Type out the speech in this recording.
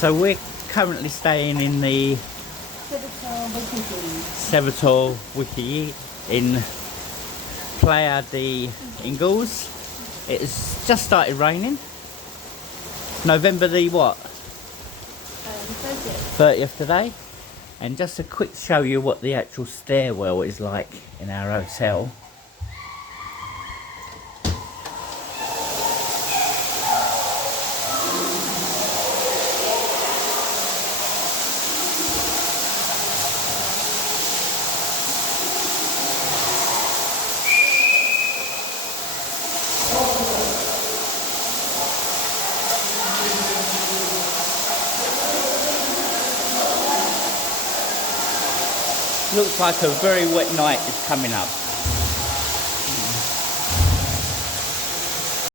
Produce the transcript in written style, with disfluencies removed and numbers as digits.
So we're currently staying in the Waikiki in Playa De Ingles. It's just started raining. November the what? 30th today. And just a quick show you what the actual stairwell is like in our hotel. Looks like a very wet night is coming up.